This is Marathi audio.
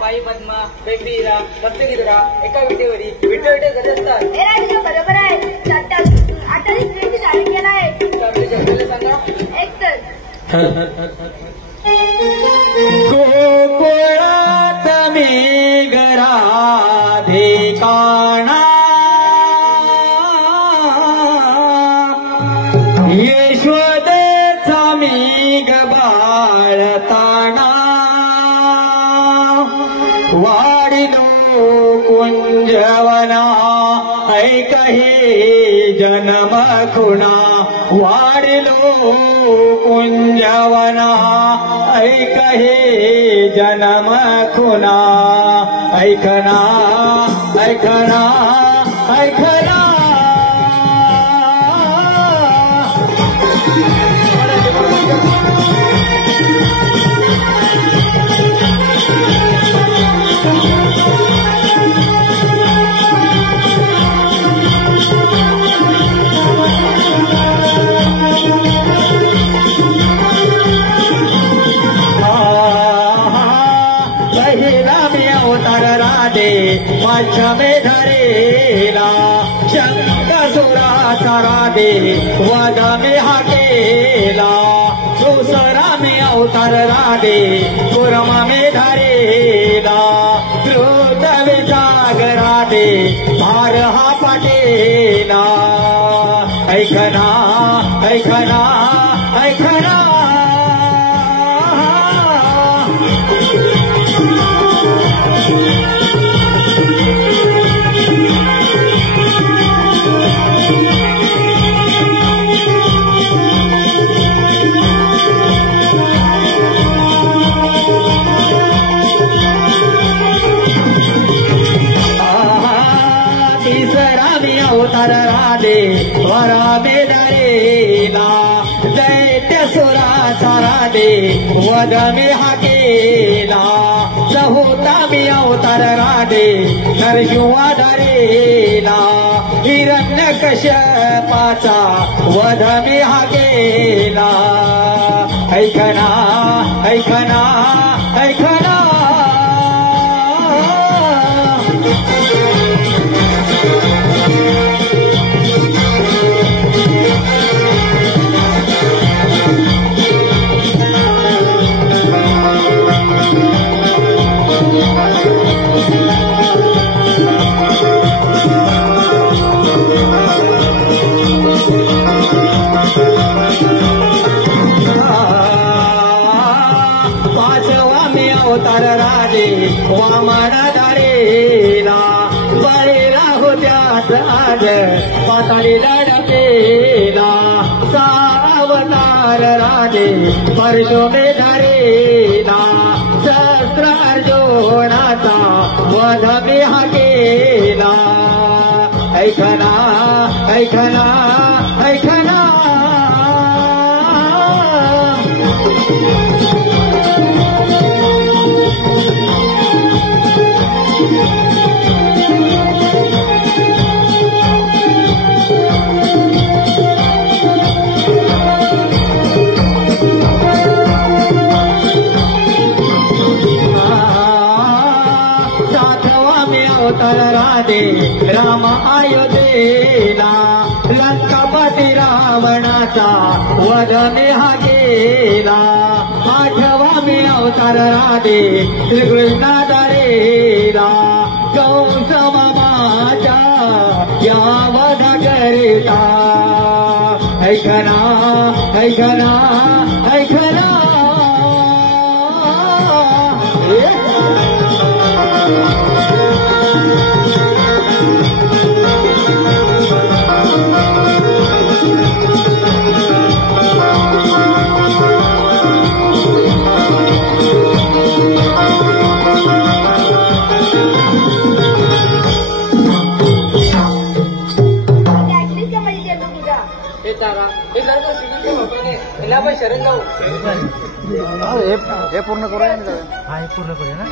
पायी पद्मा बेंबीरा भक्तगीरा एका विटेवरी विठे घडत असतात. बरोबर आहे. आठवडी स्त्रीची जाहीर केला आहे. सांगा एक तर गोकुळात मेघ राधे काणा यशोदेचा मेघ बाळताना वाढिलो कुंजवना ऐक हे जन्म खुणा वाढिलो कुंजवना ऐक हे जन्म खुणा ऐकना ऐकना ऐकना माझ्या मेघरेला शंकसुराचा राधे वद मे हाकेला दुसरा मे अवतार राधे कुर्म मे धरेला द्रुत विजाग राधे भार हा पाटेला ऐकना ऐकना ऐकना अवतार राधे वरा बेदरेला दैत्य सुराचा राधे वद मे हाकेला चहुता मी अवतार राधे नरशिवा धरेला हिरण्यकश्यपाचा वध मे हाकेला ऐकना ऐकना ऐकना अवतार राधे वामन धरेला बळीला होत्यात आज पाताळी लढकेला अवतार राधे परशुमे धरेला शस्त्र अर्जुनाचा वध मे हाकेला ऐकना ऐकना ऐकना अवतार राधे राम अयोध्येला लंकापती रावणाचा वध मे हाकेला आठवा मी अवतार राधे श्रीकृष्णा धरेला कंस मामाचा या वध करिता ऐकना ऐकना ऐकना हे तारा हे सारखं श्रीकृष्ण भगवान याला आपण शरण जाऊ. हे पूर्ण करूया ना. हा हे पूर्ण करूया ना.